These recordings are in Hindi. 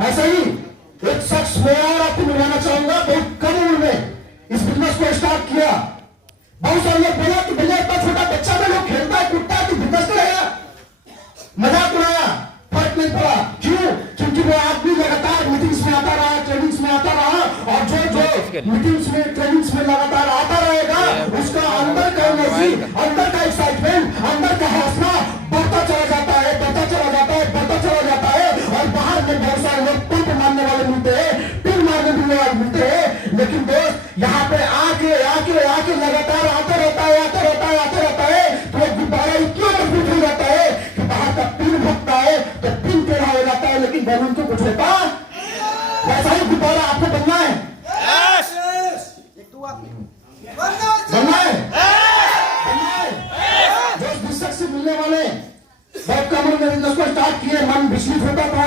ऐसा ही एक शख्स मैं और आपको मिलाना चाहूंगा, बहुत कम उम्र में इस बिजनेस को स्टार्ट किया। बहुत सारे लोग बोला कि भैया इतना छोटा बच्चा में लोग खेलता है कूदता है तो बिजनेस करेगा, मजाक उड़ाया, फर्क नहीं पड़ा। क्यों? क्योंकि वो आदमी लगातार मीटिंग्स में आता रहा, ट्रेनिंग्स में आता रहा, और जो मीटिंग्स में ट्रेनिंग्स में लगातार आता रहेगा उसका अंदर का एनर्जी, अंदर का एक्साइटमेंट, अंदर का हौसला बढ़ता चला जाता है, बढ़ता चला जाता है, बढ़ता चला जाता है। और बाहर में बहुत सारे लोग पंप मारने वाले मिलते हैं, पिन मारने वाले मिलते हैं, लेकिन दोस्त यहाँ पे आके आके आके लगातार आता रहता है, आता रहता है, आता रहता है, तो गुब्बारा इतना मजबूत हो जाता है कि बाहर का पिन भगता है तो पिन टेढ़ा हो जाता है, लेकिन बैलून को कुछ होता वैसा ही गुब्बारा आपको बनना है, बनना है। जो जिस शख्स से मिलने वाले बहुत कम उम्र में बिजनेस को स्टार्ट किए, मन विचलित होता था।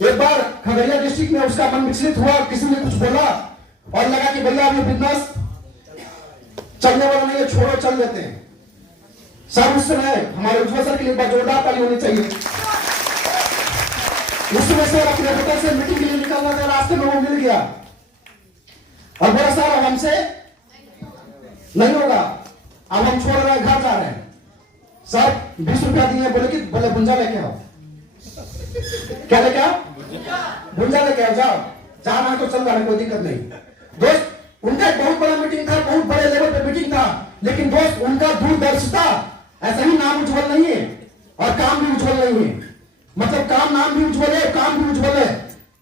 एक बार खगड़िया डिस्ट्रिक्ट में उसका मन विचलित हुआ, किसी ने कुछ बोला और लगा कि भैया ये बिजनेस चलने वाला नहीं है, छोड़ो चल लेते हैं। सर उस समय हमारे उज्जवल सर के लिए बात जोरदार ताली होनी चाहिए। उस समय सर अपने होटल से मीटिंग के लिए निकलना था, रास्ते में वो मिल गया और बोला सर अब हमसे नहीं होगा, अब हम छोड़ रहे हैं, घर जा रहे हैं। सर 20 रुपया दिए, बोले भुंजा लेके आओ। क्या लेके आओ? भुंजा लेके आओ, जाओ, जाना है तो चल रहा है, कोई दिक्कत नहीं। दोस्त उनका एक बहुत बड़ा मीटिंग था, बहुत बड़े लेवल पे मीटिंग था, लेकिन दोस्त उनका दूरदर्शिता ऐसा ही नाम उज्जवल नहीं है और काम भी उज्जवल नहीं है। मतलब काम नाम भी उज्जवल है, काम भी उज्जवल है।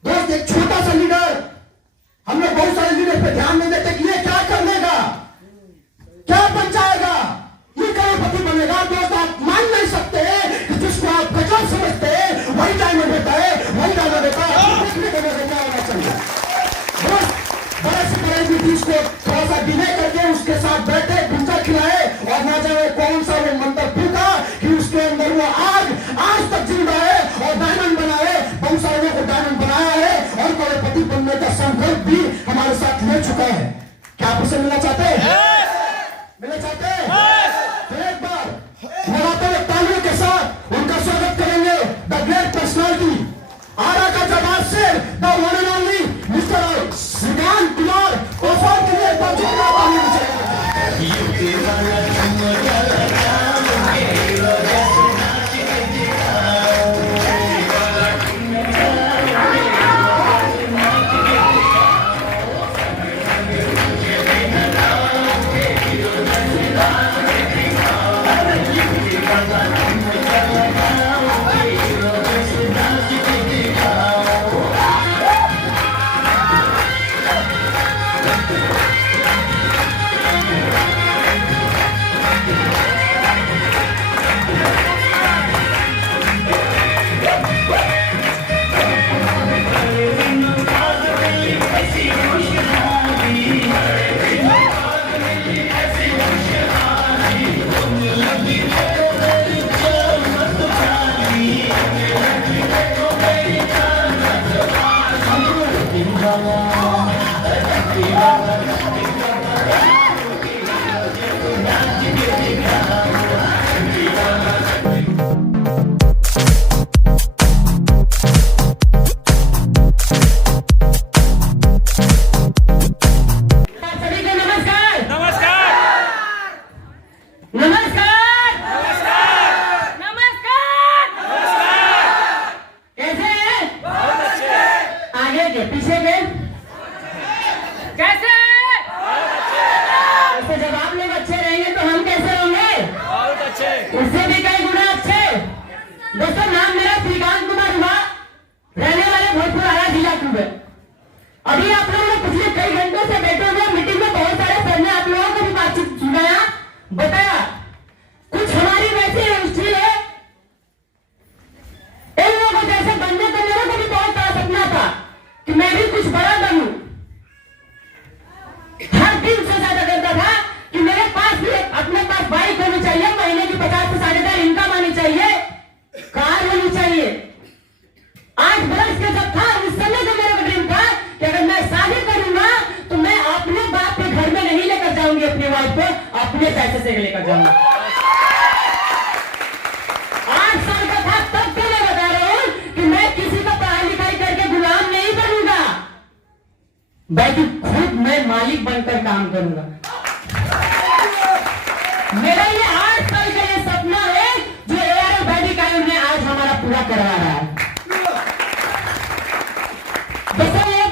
दोस्त एक छोटा सा लीडर, हम लोग बहुत सारे लीडर पे ध्यान नहीं देते कि ये क्या कर लेगा, क्या बन जाएगा, ये करोड़पति बनेगा। दोस्त आप मान नहीं सकते कि जिसको आप गजब समझते हैं वही डायमंड होता है, वही डायमंड होता है। देखने को क्या होना चाहिए दोस्त, बड़े से बड़े मीटिंग्स को थोड़ा सा डिले करके उसके साथ बैठे, भुंजा खिलाए और ना जाने कौन सा वो मंत्र फूका कि उसके अंदर वो आज तक जिंदा है और डायमंड बना है। बहुत सारे लोगों को डायमंड बनाया है और करोड़पति बनने का संकल्प भी हमारे साथ ले चुका है। क्या आप उसे मिलना चाहते हैं? मिलना चाहते हैं? तो एक बार लगाते हुए तालियों के साथ उनका स्वागत करेंगे। द ग्रेट पर्सनालिटी, आरा का जवाब से the one and only mister Shrikant Kumar offer के लिए जोरदार ताली उससे भी कई गुना अच्छे। दोस्तों नाम मेरा श्रीकांत कुमार हुआ, रहने वाले भोजपुर आरा जिला क्यूब है। अभी आप लोगों ने पिछले कई घंटों से बैठे हुए मीटिंग में बहुत सारे सर ने आप लोगों को भी बातचीत सुनाया, बताया। कुछ हमारी वैसी हिस्ट्री है, इन लोगों जैसे बनने का मेरे को भी बहुत बड़ा सपना था कि मैं भी कुछ बड़ा बल्कि खुद मैं मालिक बनकर काम करूंगा। मेरा ये 8 साल का ये सपना है जो ARL बैडिकाइन ने आज हमारा पूरा करवा रहा है। दोस्तों, ये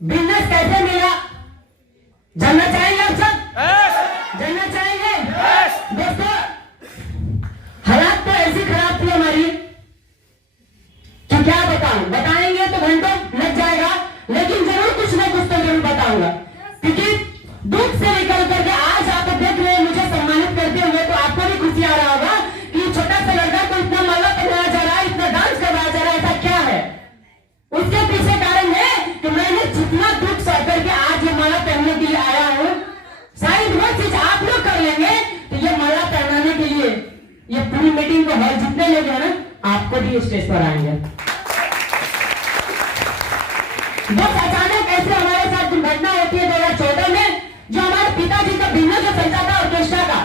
बिजनेस कैसे मिला जानना चाहेंगे आप सब? जानना चाहेंगे? दोस्तों, हालात तो ऐसी खराब थी हमारी कि क्या बताऊं, बताएंगे तो घंटों लग जाएगा, लेकिन जरूर कुछ ना कुछ तो जरूर बताऊंगा। क्योंकि दुख से निकल करके आज आप देख रहे हैं मुझे सम्मानित करते हुए, तो आपको भी खुशी आ रहा होगा कि छोटा सा लड़का को इतना माला पहनाया जा रहा है, इतना डांस करवाया जा रहा है, ऐसा क्या है? उसके पीछे कारण है कि मैंने जितना दुख सह करके आज ये माला पहनने के लिए आया हूं, शायद वो चीज आप लोग कर लेंगे तो ये माला पहनाने के लिए ये पूरी मीटिंग को हॉल जितने लोग हैं ना, आपको भी स्टेज पर आएंगे। बस अचानक ऐसे हमारे साथ दुर्घटना होती है 2014 में, जो हमारे पिताजी का बिजनेस जो चलता था ऑर्केस्ट्रा का।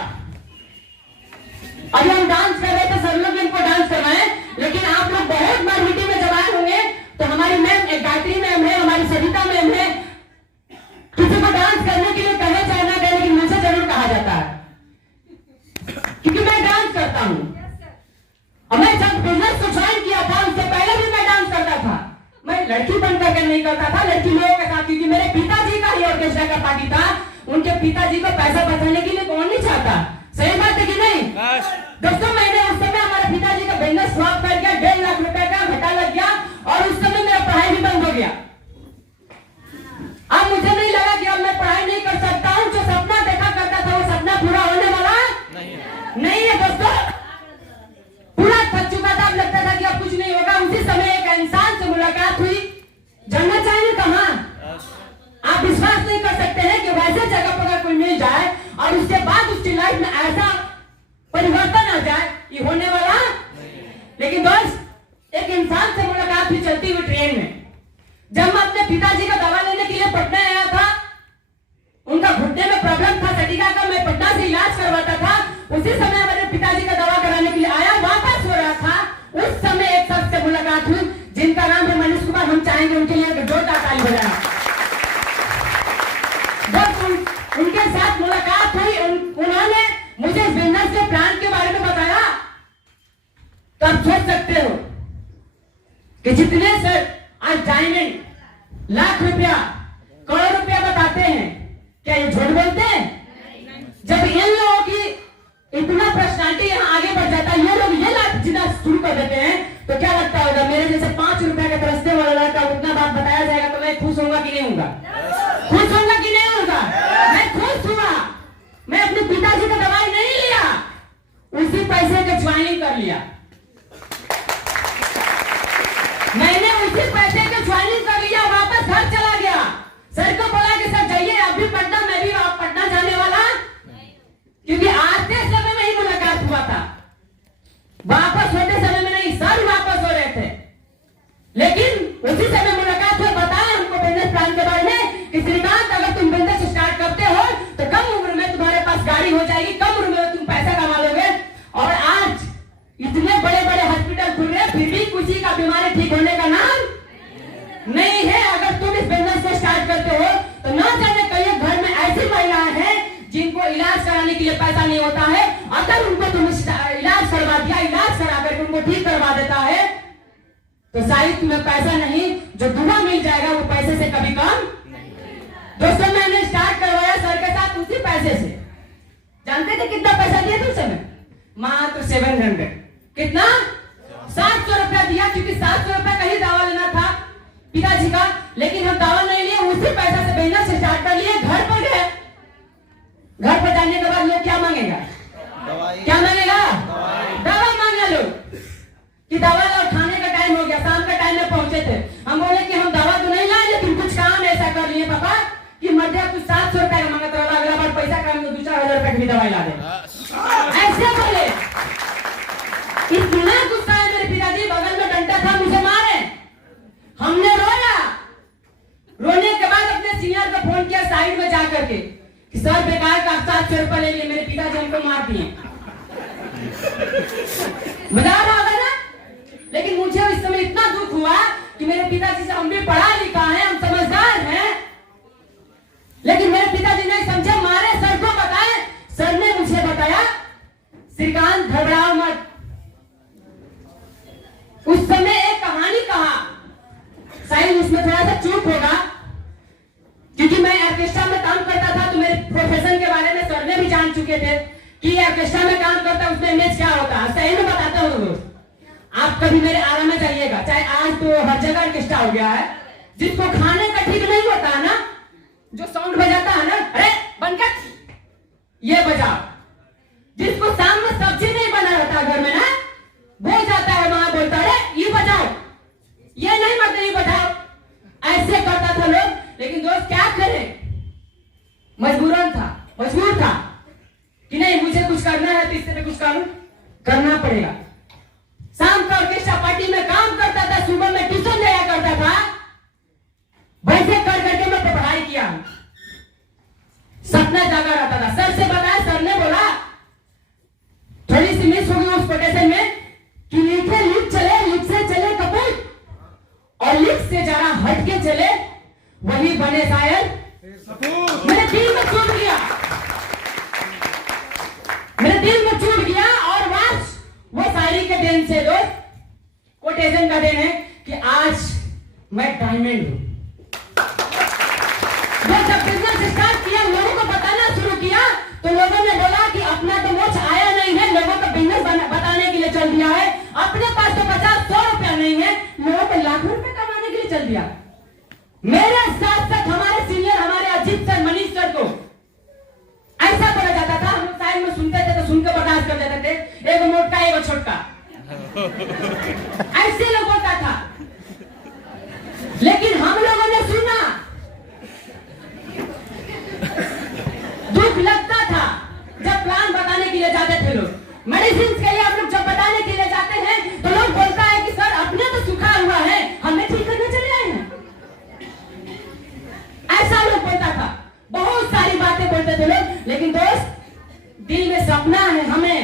अभी हम डांस कर रहे थे, सब लोग इनको डांस करवाएं, लेकिन आप लोग बहुत बार मीटिंग में जब आए होंगे तो हमारी मैम एक गायत्री मैम है, हमारी सरिता मैम है, किसी को डांस करने के लिए कहे चाहे ना कहे, लेकिन मुझसे जरूर कहा जाता है क्योंकि मैं डांस करता हूं। और मैं जब बिजनेस को ज्वाइन किया था उससे पहले भी मैं डांस करता था। मैं लड़की बन करके नहीं करता था, लड़की लोगों के साथ, क्योंकि मेरे पिताजी का ही ऑर्केस्ट्रा का पार्टी था। उनके पिताजी को पैसा बचाने के लिए कौन नहीं चाहता? सही बात है कि नहीं? दोस्तों, मैंने उस समय हमारे पिताजी का बिजनेस फ्लॉप कर गया, 1.5 लाख रुपए का घाटा लग गया और उस समय मेरा पढ़ाई भी बंद हो गया। अब मुझे नहीं लगा कि अब मैं पढ़ाई नहीं कर सकता हूं। जो सपना देखा करता था वो सपना पूरा होने वाला नहीं है दोस्तों। पूरा थक चुका था, अब लगता था कि अब कुछ नहीं होगा। उसी समय एक इंसान से मुलाकात हुई। जानना चाहेंगे कहां? आप विश्वास नहीं कर सकते हैं कि वैसे जगह पर कोई मिल जाए और उसके बाद उसकी लाइफ में ऐसा परिवर्तन आ जाए, ये होने वाला। लेकिन दोस्त, एक इंसान से मुलाकात हुई चलती हुई ट्रेन में। जब मैं अपने पिताजी का दवा लेने के लिए पटना आया था, उनका घुटने में प्रॉब्लम था सटिका का, मैं पटना से इलाज करवाता था। उसी समय मेरे पिताजी का दवा कराने के लिए आया, वापस हो रहा था, उस समय एक शख्स से मुलाकात हुई जिनका नाम है मनीष कुमार। हम चाहेंगे उनके लिए एक जोरदार ताली बजाना। जब उनके साथ मुलाकात हुई, उन्होंने मुझे बिजनेस के प्लान के बारे में बताया, तो आप सोच सकते हो कि जितने सर आज डायमंड लाख रुपया करोड़ रुपया बताते हैं, क्या ये झूठ बोलते हैं? जब इन लोगों की इतना पर्सनालिटी यहाँ आगे बढ़ जाता है, ये लोग ये लाख जीना शुरू कर देते हैं, तो क्या लगता होगा मेरे जैसे 5 रुपया का तरसने वाला लड़का उतना बात बताया जाएगा तो मैं खुश होऊंगा कि नहीं होऊंगा? खुश होऊंगा कि नहीं होऊंगा? मैं खुश हुआ। मैं अपने पिताजी का दवाई नहीं लिया, उसी पैसे का ज्वाइनिंग कर लिया। मैंने उसी पैसे का ज्वाइनिंग कर लिया, वापस घर चला गया। सर को बोला कि सर जाइए आप भी पटना, मैं भी पटना जाने वाला, क्योंकि आते समय में ही मुलाकात हुआ था, वापस होते समय में नहीं। सर वापस हो रहे थे, लेकिन उसी समय मुलाकात हुई। बताया हमको बिजनेस प्लान के बारे में कि श्रीकांत, अगर तुम बिजनेस स्टार्ट करते हो तो कम उम्र में तुम्हारे पास गाड़ी हो जाएगी, कम उम्र में तुम पैसा कमा लोगे। और आज इतने बड़े बड़े हॉस्पिटल खुल रहे, फिर भी किसी का बीमारी ठीक होने का नाम नहीं है। अगर तुम इस बिजनेस को स्टार्ट करते हो तो ना जाने कई घर में ऐसी महिलाएं हैं जिनको इलाज कराने के लिए पैसा नहीं होता है। अगर उनको तुम इलाज करवा दिया, इलाज करा कर उनको ठीक करवा देता है, तो शायद तुम्हें पैसा नहीं, जो दुआ मिल जाएगा वो पैसे से कभी कम। दोस्तों, मैंने स्टार्ट करवाया सर के साथ उसी पैसे से। जानते थे कितना पैसा दिया था उस समय? मात्र 700। कितना? 700 रुपया दिया, क्योंकि 700 रुपया का ही दावा लेना था पिताजी का। लेकिन हम दावा नहीं लिए, उसी पैसा से बिजनेस स्टार्ट कर लिए। घर पर गए, घर पर जाने के बाद लोग क्या मांगेगा? क्या मांगेगा? दवा मांगे लोग कि दवा लो, खाने का टाइम हो गया। शाम का टाइम में पहुंचे थे, हम बोले कि हम दवा तो नहीं लाए, लेकिन कुछ काम ऐसा कर लिए पापा कि मध्य कुछ 700 रुपया का मांगता रहा, अगला बार पैसा काम तो 2-4 हजार रुपया की दवाई ला दे। ऐसे बोले। इतना गुस्सा है मेरे पिताजी, बगल में डंडा था, मुझे मारे। हमने रोया। रोने के बाद अपने सीनियर को फोन किया साइड में जाकर के कि सर बेकार का 700 रुपया ले लिए, मेरे पिताजी हमको मार दिए। मजा आ रहा होगा ना? लेकिन मुझे इस समय इतना दुख हुआ कि मेरे पिताजी से हम भी पढ़ा लिखा है, हम समझदार हैं, श्रीकांत घबराओ मत। उस समय एक कहानी कहा, शायद उसमें थोड़ा सा चूक होगा, क्योंकि मैं ऑर्केस्ट्रा में काम करता था तो मेरे प्रोफेशन के बारे में सर ने भी जान चुके थे कि ऑर्केस्ट्रा में काम करता उसमें इमेज क्या होता है। सही में बताता हूँ, आप कभी मेरे आराम में जाइएगा, चाहे आज तो हर जगह ऑर्केस्ट्रा हो गया है, जिसको खाने का ठीक नहीं होता है ना, जो साउंड बजाता है ना, अरे बनकर ये बजाओ, जिसको शाम में सब्जी नहीं बना रहता घर में ना, वो जाता है वहां बोलता है ये बजाओ, ये नहीं मत ये बजाओ, ऐसे करता था लोग। लेकिन दोस्त क्या करें, मजबूरन था, मजबूर था कि नहीं मुझे कुछ करना है तो इससे कुछ काम करना पड़ेगा। शाम का ऑर्केस्ट्रा पार्टी में काम करता था, सुबह में ट्यूशन जाया करता था, वैसे कर करके मैं पढ़ाई किया, सपना जागा रहता था। सर से बताया, सर ने बोला थोड़ी सी मिस हो गई उस कोटेशन में कि लिखे लिख चले, लिख से चले कपूर और लिख से जरा हट के चले वही बने शायर। मेरे दिल में छूट गया, मेरे दिल में छूट गया। और बस वो शायरी के दिन से दोस्त, कोटेशन का दिन है कि आज मैं डायमंड हूं। जब बिजनेस स्टार्ट किया, लोगों को बताना शुरू किया तो लोगों ने बोला कि अपना तो मोच आया नहीं है, लोगों को बिजनेस बताने के लिए चल दिया है, अपने पास तो 50-100 रुपया नहीं है, लोगों को लाखों रुपए कमाने के लिए चल दिया। मेरे साथ साथ हमारे सीनियर, हमारे अजीत सर, मनीष सर को ऐसा बोला जाता था, हम साइड में सुनते थे तो सुनकर बर्दाश्त कर देते थे, एक मोटा एक छोटा, ऐसे लोग बोलता था। लेकिन हम लोगों ने सुना, दुख लगता था जब प्लान बताने के लिए जाते थे लोग, मेडिसिन के लिए आप लोग जब बताने के लिए जाते हैं तो लोग बोलता है कि सर अपने तो सुखा हुआ है, हमें ठीक करने चले आए हैं, ऐसा लोग बोलता था। बहुत सारी बातें बोलते थे लोग, लेकिन दोस्त दिल में सपना है हमें,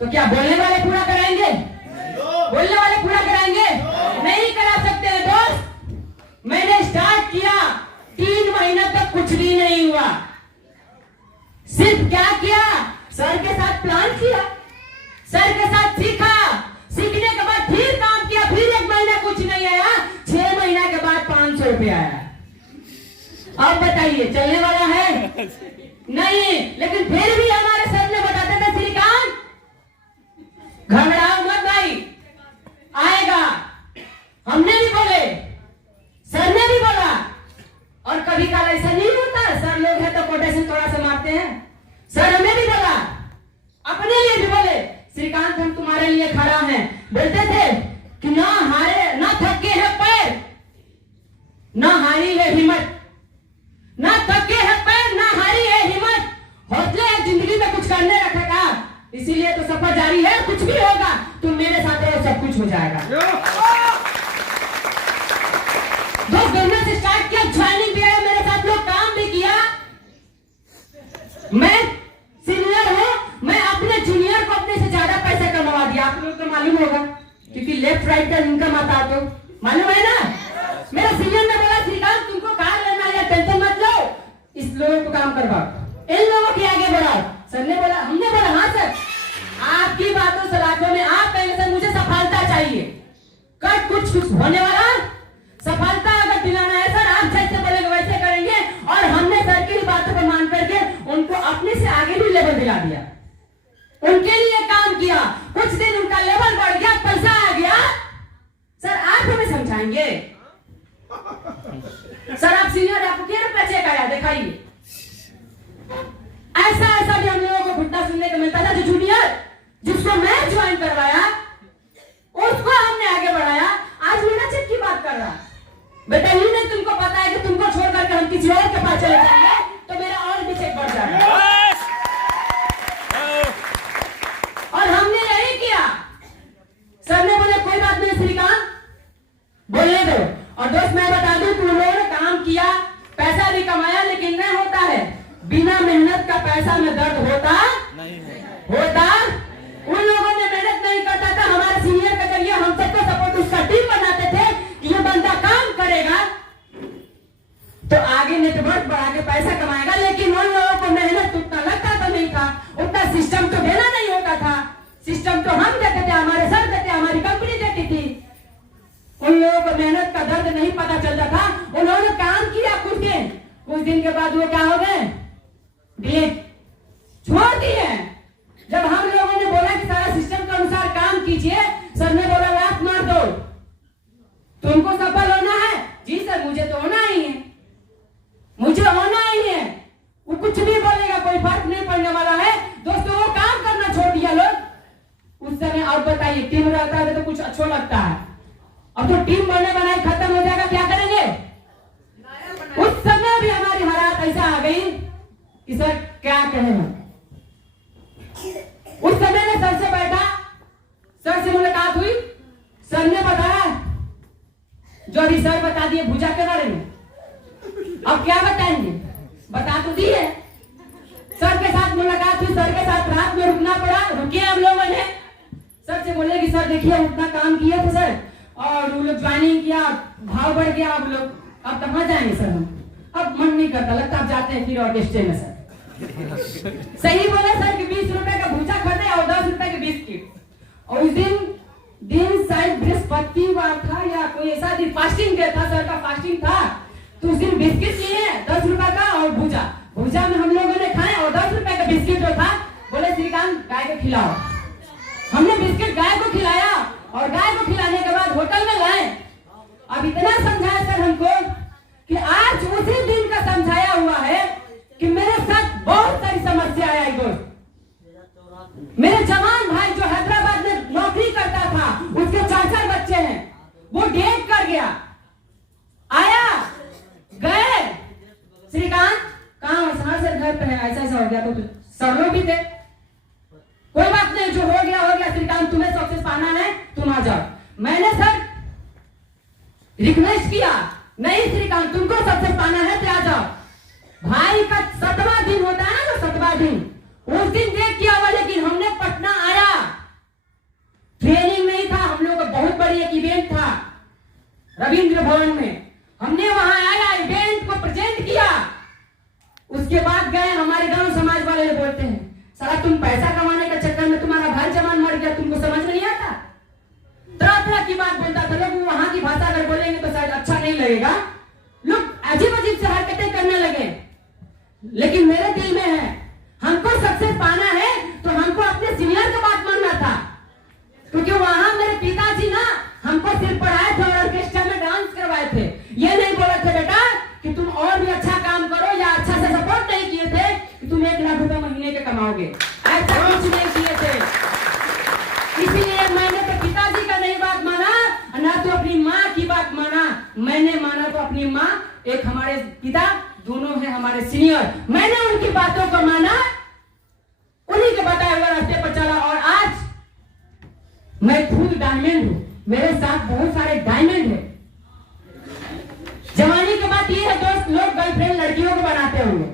तो क्या बोलने वाले पूरा कराएंगे? बोलने वाले पूरा कराएंगे? नहीं करा सकते हैं दोस्त। मैंने स्टार्ट किया, 3 महीना तक कुछ भी नहीं हुआ, सिर्फ क्या किया, सर के साथ प्लान किया, सर के साथ सीखा, सीखने के बाद फिर काम किया, फिर 1 महीना कुछ नहीं आया, 6 महीना के बाद 500 रुपया आया। अब बताइए चलने वाला है? नहीं। लेकिन फिर भी हमारे सर ने बताते थे श्रीकांत घबराओ मत भाई, आएगा। हमने भी बोले, सर ने भी बोला, और कभी काल ऐसा नहीं होता, सर लोग हैं तो कोटेशन थोड़ा सा मारते हैं। सर हमें भी बोला, अपने लिए भी बोले, श्रीकांत हम तुम्हारे लिए खड़ा हैं। बोलते थे कि ना हारे, ना थके है पैर, ना हारी है हिम्मत, ना थके है पैर, ना हारी है हिम्मत, हौसले है जिंदगी में कुछ करने रखेगा, इसीलिए तो सफर जारी है, कुछ भी होगा तुम मेरे साथ रहो, सब कुछ हो जाएगा। दोस्त बिजनेस स्टार्ट किया, ज्वाइनिंग किया, मेरे साथ लोग काम भी किया। मैं सीनियर हूं, मैं अपने जूनियर को अपने से ज्यादा पैसा कमा दिया। आप लोग को मालूम होगा, क्योंकि लेफ्ट राइट का इनकम आता तो मालूम है ना। मेरा सीनियर ने बोला श्रीकांत तुमको कार लेना है, टेंशन मत लो, इस लोगों को काम करवाओ, इन लोगों के आगे बढ़ाओ। सर ने बोला, हमने बोला हाँ सर, आपकी बातों सलाखों में आप कहेंगे सर मुझे सफलता चाहिए, कट कुछ होने वाला, सफलता अगर दिलाना है सर आप जैसे बोलेंगे वैसे करेंगे। और हमने सर की बातों को मान करके उनको अपने से आगे भी लेवल दिला दिया, उनके लिए काम किया। कुछ दिन उनका लेवल बढ़ गया, पैसा आ गया। सर आप हमें समझाएंगे? सर आप सीनियर, आपको क्या रुपया चेक आया दिखाइए। ऐसा भी हम लोगों को घुटना सुनने को मिलता था। जो जूनियर जिसको मैं ज्वाइन करवाया उसको हमने आगे बढ़ाया, आज मेरा चेक की बात कर रहा। बेटा ही नहीं, तुमको पता है कि तुमको छोड़ करके हम किसी और के पास चले जाएंगे तो मेरा और भी चेक बढ़ जाएगा। और हमने यही किया। सर ने बोले कोई बात नहीं श्रीकांत, बोलने दो। और दोस्त मैं बता दूं, तुम लोगों ने काम किया, पैसा भी कमाया, लेकिन नहीं होता है बिना मेहनत का पैसा में दर्द होता नहीं है। होता उन लोगों ने मेहनत नहीं करता था। हमारे सीनियर के जरिए हम सबको सपोर्ट, उसका टीम बनाते थे कि ये बंदा काम करेगा तो आगे नेटवर्क बढ़ा के पैसा कमाएगा। लेकिन उन लोगों को मेहनत उतना लगता तो नहीं था, उतना सिस्टम तो देना नहीं होता था। सिस्टम तो हम देते थे, हमारे सर देते, हमारी कंपनी देती थी। उन लोगों को मेहनत का दर्द नहीं पता चलता था। उन्होंने काम किया कुछ दिन के बाद वो क्या हो गए, डिलीट छोड़ दिए। जब हम लोगों ने बोला कि सारा सिस्टम के अनुसार काम कीजिए, सर ने बोला लात मार दो, तुमको सफल होना है। जी सर, मुझे तो होना ही है, मुझे होना ही है। वो कुछ भी बोलेगा, कोई फर्क नहीं पड़ने वाला है। दोस्तों, वो काम करना छोड़ दिया लोग उस समय। अब बताइए, टीम रहता है तो कुछ अच्छा लगता है। अब तो टीम बने बनाए खत्म हो जाएगा, क्या करेंगे? उस समय भी हमारी हालात ऐसा आ गई कि सर क्या कहें हम। उस समय में सर से बैठा, सर से मुलाकात हुई, सर ने बताया जो अभी सर बता दिए भुजा के बारे में। अब क्या बताएंगे, बता तो दिए। सर के साथ मुलाकात हुई, सर के साथ रात में रुकना पड़ा। रुके हम लोगों ने, सर से बोले कि सर देखिए उतना काम किया था सर, और वो लोग ज्वाइनिंग किया, भाव बढ़ गया। अब लोग अब कहाँ जाएंगे सर हम, अब मन नहीं करता, लगता आप जाते हैं फिर ऑर्केस्ट्रे में सर। सही बोले सर कि 20 रुपए का भूजा खरीदे और 10 रुपए के बिस्किट। और उस दिन शायद बृहस्पतिवार था या कोई ऐसा दिन, फास्टिंग डे था, सर का फास्टिंग था। तो उस दिन बिस्किट लिए 10 रुपए का और भूजा में हम लोगों ने खाए। और 10 रुपए का बिस्किट जो था, बोले श्रीकांत गाय को खिलाओ। हमने बिस्किट गाय को खिलाया, और गाय को खिलाने के बाद होटल में लाए। अब इतना समझाया सर हमको कि आज उसी दिन का समझाया हुआ है कि मेरे साथ बहुत सारी समस्या आई। दोस्त, मेरे जवान भाई जो हैदराबाद में नौकरी करता था, उसके 4 बच्चे हैं, वो डेट कर गया। आया गए, श्रीकांत कहाँ सर घर पे है, ऐसा हो गया। तो सर लोग भी थे, कोई बात नहीं, जो हो गया श्रीकांत, तुम्हें सक्सेस पाना है, तुम आ जाओ। मैंने सर रिक्वेस्ट किया, नहीं श्रीकांत तुमको सक्सेस पाना है तो आ जाओ। भाई का 7वां दिन होता है ना, तो 7वां दिन उस दिन देख किया हुआ। लेकिन हमने पटना आया, ट्रेनिंग नहीं था, हम लोग का बहुत बड़ी एक इवेंट था रविंद्र भवन में। हमने वहां आया, इवेंट को प्रेजेंट किया। उसके बाद गए, हमारे गांव समाज वाले बोलते हैं साला तुम पैसा कमाने के चक्कर में तुम्हारा भाई जवान मर गया, तुमको समझ नहीं आता। तरह की बात बोलता था। लोग वहां की भाषा अगर बोलेंगे तो शायद अच्छा नहीं लगेगा, लोग अजीब से हरकतें करने लगे। लेकिन मेरे दिल में है, हमको सक्सेस पाना है तो हमको अपने सीनियर की बात मानना था। क्योंकि वहां मेरे पिताजी ना हमको सिर्फ पढ़ाए थे और ऑर्केस्ट्रा में डांस करवाए थे। ये नहीं बोले थे बेटा कि तुम और भी अच्छा काम करो, या अच्छा से सपोर्ट नहीं किए थे कि तुम 1 लाख रुपए महीने के कमाओगे, ऐसा कुछ नहीं किए थे। इसीलिए मैंने तो पिताजी का नहीं बात माना, ना तो अपनी माँ की बात माना। मैंने माना तो अपनी माँ, एक हमारे पिता, दोनों हैं हमारे सीनियर। मैंने उनकी बातों को माना, उन्हीं के बताए हुए रास्ते पर चला। और आज मैं खुद डायमंड हूं, मेरे साथ बहुत सारे डायमंड हैं। जवानी की बात यह है दोस्त, लोग गर्लफ्रेंड लड़कियों को बनाते होंगे,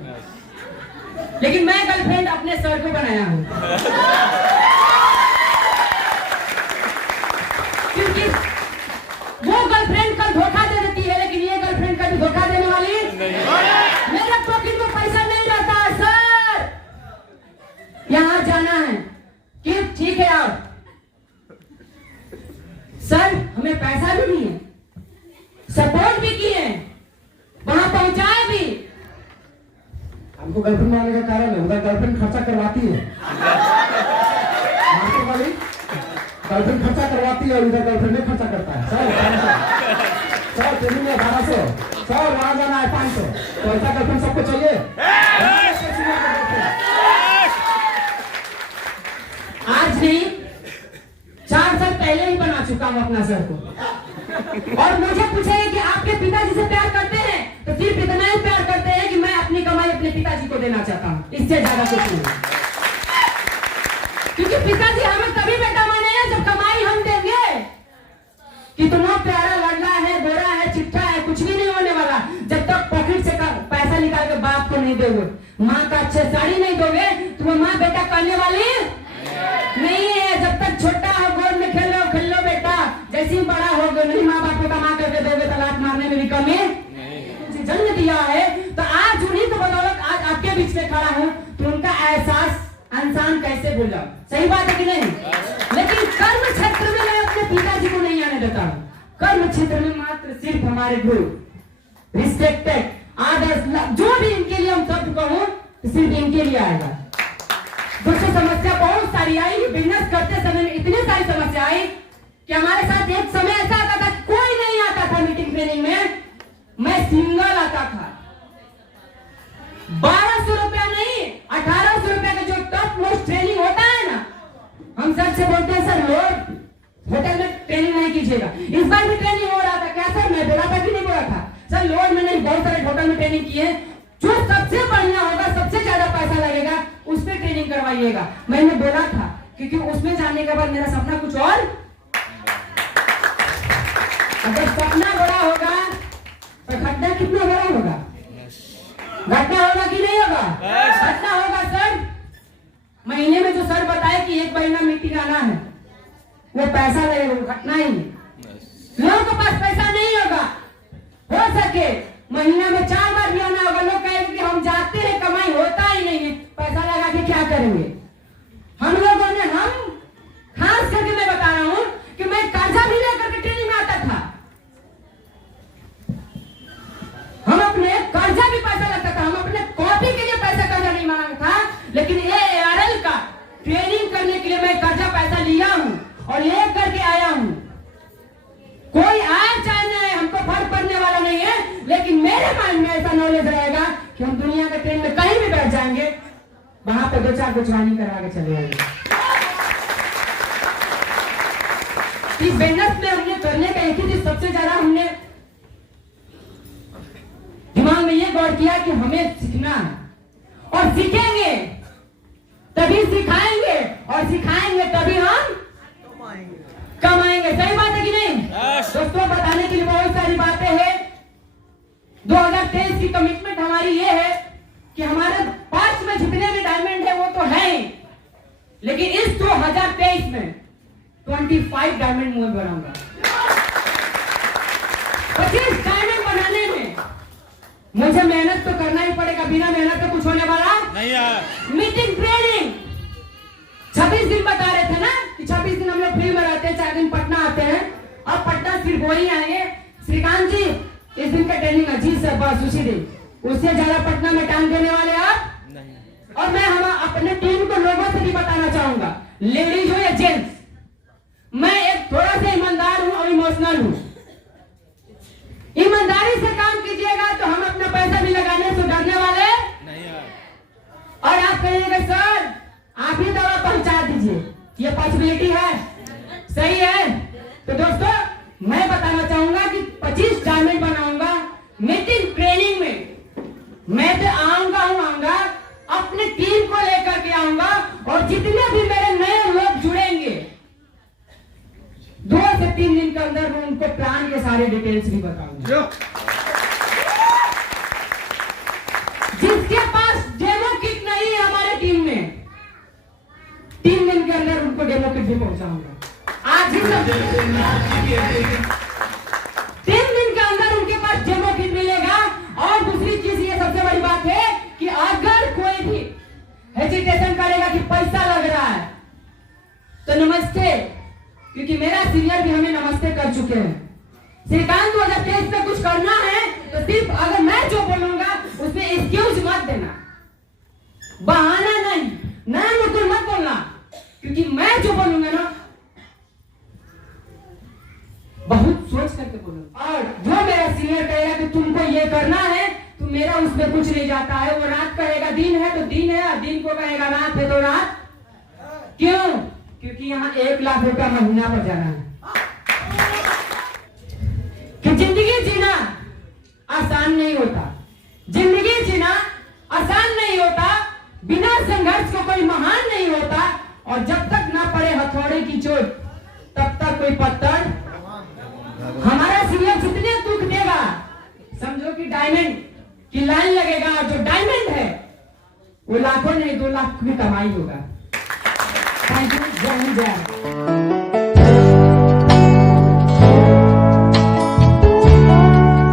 लेकिन मैं गर्लफ्रेंड अपने सर को बनाया हूं। क्योंकि वो गर्लफ्रेंड कल धोखा दे देती है, लेकिन ये गर्लफ्रेंड कभी धोखा देने वाली नहीं। मेरे पॉकेट में पैसा नहीं रहता है सर, यहां जाना है कि ठीक है आप सर, हमें पैसा भी दिए, सपोर्ट भी किए, वहां पहुंचाए भी। हमको गर्लफ्रेंड बनाने का कारण है, उधर गर्लफ्रेंड खर्चा करवाती है, गर्लफ्रेंड खर्चा करवाती है और इधर गर्लफ्रेंड नहीं खर्चा करता है। सर ट्रेनिंग में 1200, सर वहां जाना है 500, तो ऐसा गर्लफ्रेंड सबको चाहिए। आज नहीं, 4 साल पहले ही बना चुका हूं अपना सर को। और मुझे पूछेंगे कि आपके पिताजी से प्यार करते हैं, तो सिर्फ इतना ही प्यार करते हैं कि मैं अपनी कमाई अपने पिताजी को देना चाहता हूं, इससे ज्यादा कुछ नहीं। क्योंकि पिताजी हमें तभी बेटा माने हैं जब कमाई हम देंगे। कितना प्यारा लड़का है, गोरा है, चिट्ठा है, कुछ भी नहीं होने वाला जब तक पॉकेट से पैसा निकाल के बाप को नहीं दोगे, माँ का अच्छे साड़ी नहीं दोगे, तो वो माँ बेटा करने वाली नहीं है। जब तक छोटा हो, गोद में खेल लो बेटा, जैसे ही बड़ा हो गए नहीं माँ बाप को कमा करके दोगे, तलाक मारने में भी कमी जन्म दिया है। तो आज उन्हीं की बदौलत आज आपके बीच में खड़ा हूं, तो उनका एहसास इंसान कैसे भूल जाऊं? सही बात है कि नहीं? लेकिन कर्म क्षेत्र में मैं अपने पिताजी को नहीं आने देता हूं। कर्म क्षेत्र में मात्र सिर्फ हमारे गुरु, रिस्पेक्टेड, आदर्श, जो भी इनके लिए हम शब्द कहूं तो सिर्फ इनके लिए आएगा। दोस्तों समस्या बहुत सारी आई, बिजनेस करते समय में इतनी सारी समस्या आई कि हमारे साथ एक समय ऐसा आता था, कोई नहीं आता था मीटिंग ट्रेनिंग में, मैं सिंगल आता था। 1200 रुपया नहीं, 1800 रुपया का जो टॉप मोस्ट ट्रेनिंग होता है ना, हम सर से बोलते हैं सर लोग होटल में ट्रेनिंग नहीं कीजिएगा। इस बार भी ट्रेनिंग हो रहा था क्या सर? मैं बोला था कि नहीं बोला था? सर लोड में नहीं, बहुत सारे होटल में ट्रेनिंग किए, जो सबसे बढ़िया होगा, सबसे ज्यादा पैसा लगेगा, उस पर ट्रेनिंग करवाइएगा। मैंने बोला था क्योंकि उसमें जाने के बाद मेरा सपना कुछ और, अगर सपना बड़ा होगा तो घटना कितना बड़ा होगा? घटना होगा कि नहीं होगा? घटना होगा सर। महीने में जो सर बताए कि 1 महीना मीटिंग आना है, वो पैसा लगेगा, घटना ही लोगों के पास पैसा नहीं होगा। हो सके महीना में 4 बार भी आना होगा, लोग कहेंगे कि हम जाते हैं, कमाई होता ही नहीं है, पैसा लगा के क्या करेंगे? हम लोगों ने, हम खास करके मैं बता रहा हूं कि मैं कर्जा भी लेकर के ट्रेनिंग में आता था, हम अपने कर्जा भी पैसा लगता था, हम अपने कॉपी के लिए पैसा कर्जा नहीं मांगा था, लेकिन ये ARL का ट्रेनिंग करने के लिए मैं कर्जा पैसा लिया हूं और ले करके आया हूं। कोई आए चाहे नहीं, हमको फर्क पड़ने वाला नहीं है, लेकिन मेरे माइंड में ऐसा नॉलेज रहेगा कि हम दुनिया के ट्रेन में कहीं भी बैठ जाएंगे, वहां पे 2-4 को ज्वाइनिंग करा के चले जाएंगे। इस बिजनेस में हमने करने का एक ही चीज सबसे ज्यादा हमने दिमाग में ये गौर किया कि हमें सीखना है, और सीखेंगे तभी सिखाएंगे, और सिखाएंगे तभी हम कमाएंगे। सही बात है कि नहीं? दोस्तों बताने के लिए बहुत सारी बातें हैं। 2023 की कमिटमेंट हमारी ये है कि हमारे पास में जितने भी डायमंड है वो तो है ही, लेकिन इस 2023 में 25 डायमंड मैं बनाऊंगा। 25 डायमंड बनाने में मुझे मेहनत तो करना ही पड़ेगा, बिना मेहनत तो कुछ होने वाला नहीं है। मीटिंग ट्रेनिंग 26 दिन बता रहे थे ना कि 26 दिन हम लोग फ्री में रहते हैं, 4 दिन पटना आते हैं। अब पटना सिर्फ वही आएंगे, श्रीकांत जी इस दिन का ट्रेनिंग है जी सर, बस उसी दिन, उससे ज्यादा पटना में टाइम देने वाले आप नहीं। और मैं हम अपने टीम को लोगों से भी बताना चाहूंगा, लेडीज हो या जेंट्स, मैं एक थोड़ा सा ईमानदार हूं और इमोशनल हूं। ईमानदारी से काम कीजिएगा तो हम अपना पैसा भी लगाने से डरने वाले नहीं है। और आप कहिएगा सर आप ही दवा पहुंचा दीजिए, ये पॉसिबिलिटी है, सही है? तो दोस्तों मैं बताना चाहूंगा कि 25 डायमंड बनाऊंगा मीटिंग ट्रेनिंग में। मैं तो आऊंगा, अपने टीम को लेकर के आऊंगा, और जितने भी मेरे नए लोग जुड़ेंगे 2 से 3 दिन के अंदर मैं उनको प्लान के सारे डिटेल्स भी बताऊंगा। जिसके पास डेमो किट नहीं है हमारे टीम में, 3 दिन के अंदर उनको डेमो किट भी पहुंचाऊंगा। आज ही 3 दिन के अंदर उनके पास डेमो किट मिलेगा। और दूसरी चीज ये सबसे बड़ी बात है कि अगर कोई भी हेजिटेशन करेगा कि पैसा लग रहा है तो नमस्ते, क्योंकि मेरा सीनियर भी हमें नमस्ते कर चुके हैं। श्रीकांत को अगर केस पे कुछ करना है तो सिर्फ अगर मैं जो बोलूंगा उसमें एक्सक्यूज मत देना, बहाना नहीं, ना नुकुर मत बोलना, क्योंकि मैं जो बोलूंगा ना बहुत सोच करके बोलूंगा। और जो मेरा सीनियर कहेगा कि तुमको ये करना है तो मेरा उसमें कुछ नहीं जाता है। वो रात कहेगा दिन है तो दिन है, दिन को कहेगा रात है तो रात। क्यों? क्योंकि यहाँ 1 लाख रुपया महीना पर जाना है। कि जिंदगी जीना आसान नहीं होता, जिंदगी जीना आसान नहीं होता, बिना संघर्ष को कोई महान नहीं होता, और जब तक ना पड़े हथौड़े की चोट तब तक कोई पत्थर। हमारा सीनियर जितने दुख देगा समझो कि डायमंड की लाइन लगेगा, और जो डायमंड है वो लाखों नहीं 2 लाख की कमाई होगा। थैंक यू, जय हिंद, जय।